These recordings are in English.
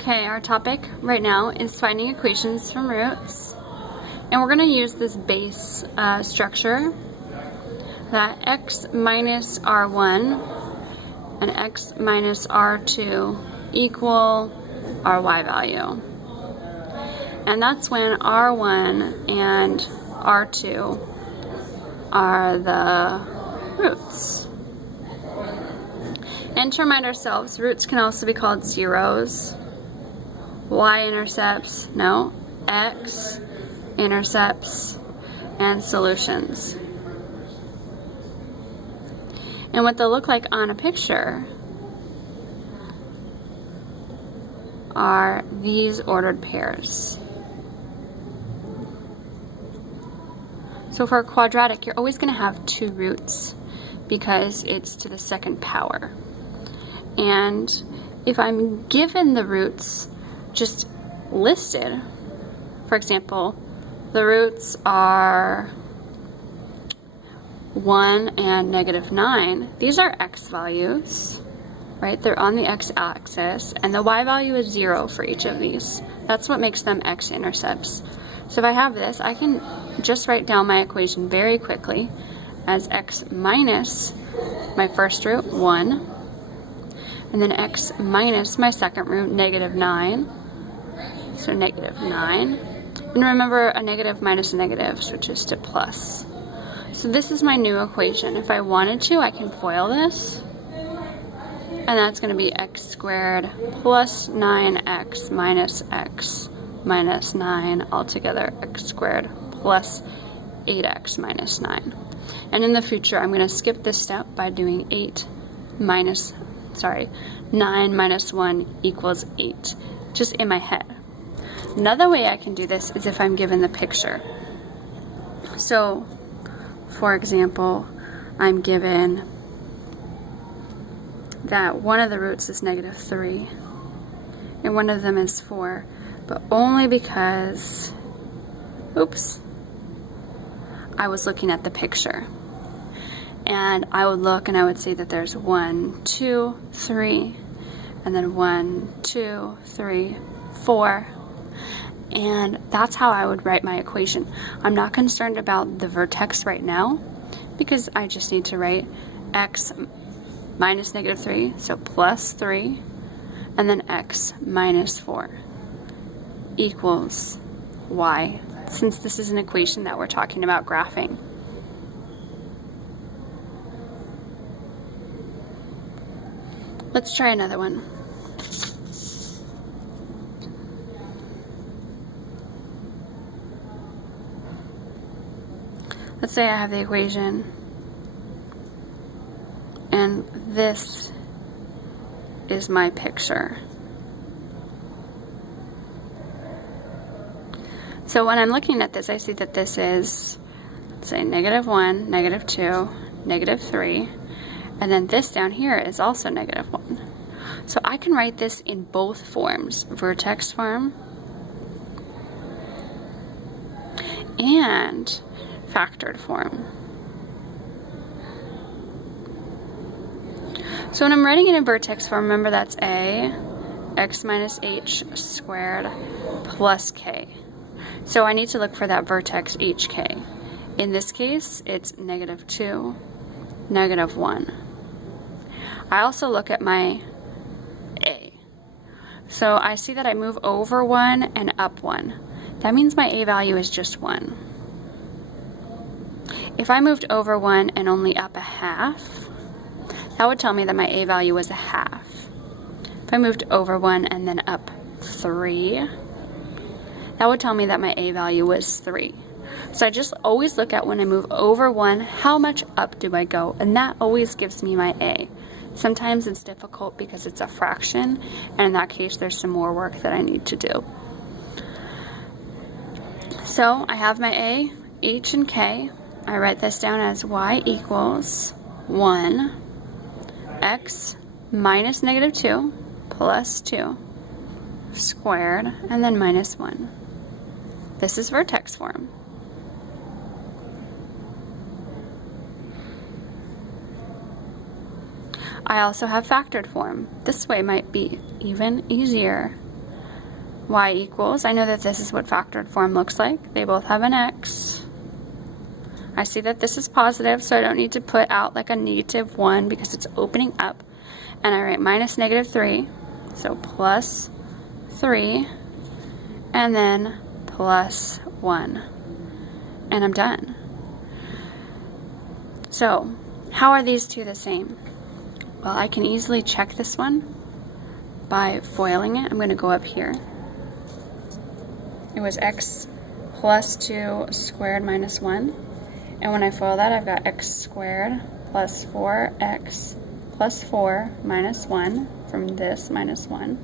Okay, our topic right now is finding equations from roots. And we're going to use this base structure that x minus r1 and x minus r2 equal our y value. And that's when r1 and r2 are the roots. And to remind ourselves, roots can also be called zeros, y-intercepts, no, x-intercepts, and solutions. And what they'll look like on a picture are these ordered pairs. So for a quadratic, you're always going to have two roots because it's to the second power. And if I'm given the roots just listed, for example, the roots are 1 and -9. These are x values, right? They're on the x-axis, and the y value is 0 for each of these. That's what makes them x-intercepts. So if I have this, I can just write down my equation very quickly as x minus my first root, 1, and then x minus my second root, -9. So -9. And remember, a negative minus a negative switches to plus. So this is my new equation. If I wanted to, I can FOIL this. And that's going to be x squared plus 9x minus 9 altogether, x squared plus 8x minus 9. And in the future, I'm going to skip this step by doing 9 minus 1 equals 8, just in my head. Another way I can do this is if I'm given the picture. So, for example, I'm given that one of the roots is -3 and one of them is 4, but only because, oops, I was looking at the picture. And I would look and I would say that there's 1, 2, 3, and then 1, 2, 3, 4. And that's how I would write my equation. I'm not concerned about the vertex right now because I just need to write x minus -3, so plus 3, and then x minus 4 equals y, since this is an equation that we're talking about graphing. Let's try another one. Let's say I have the equation, and this is my picture. So when I'm looking at this, I see that this is, let's say, -1, -2, -3, and then this down here is also -1. So I can write this in both forms, vertex form and factored form. So when I'm writing it in vertex form, remember that's a x minus h squared plus k. So I need to look for that vertex hk. In this case, it's -2, -1. I also look at my a. So I see that I move over 1 and up 1. That means my a value is just 1. If I moved over 1 and only up a half, that would tell me that my a value was a half. If I moved over 1 and then up 3, that would tell me that my a value was 3. So I just always look at when I move over 1, how much up do I go? And that always gives me my a. Sometimes it's difficult because it's a fraction, and in that case there's some more work that I need to do. So I have my a, h, and k. I write this down as y equals 1 x minus -2 plus 2 squared, and then minus 1. This is vertex form. I also have factored form. This way might be even easier y equals, I know that this is what factored form looks like. They both have an x. I see that this is positive, so I don't need to put out like a -1 because it's opening up. And I write minus -3, so plus 3, and then plus 1. And I'm done. So, how are these two the same? Well, I can easily check this one by foiling it. I'm going to go up here. It was x plus 2 squared minus 1. And when I FOIL that, I've got x squared plus 4x plus 4 minus 1 from this minus 1.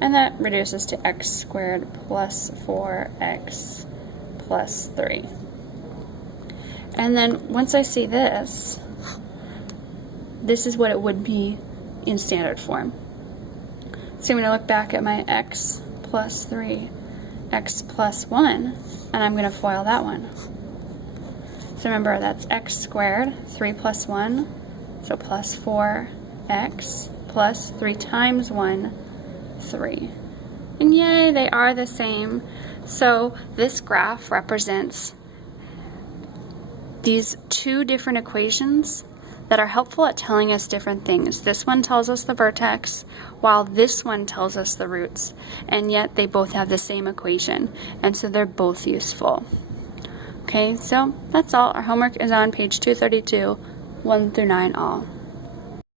And that reduces to x squared plus 4x plus 3. And then once I see this, this is what it would be in standard form. So I'm going to look back at my x plus 3, x plus 1, and I'm going to FOIL that one. So remember, that's x squared, 3 plus 1, so plus 4x, plus 3 times 1, 3. And yay, they are the same. So this graph represents these two different equations that are helpful at telling us different things. This one tells us the vertex, while this one tells us the roots, and yet they both have the same equation, and so they're both useful. Okay, so that's all. Our homework is on page 232, 1 through 9 all.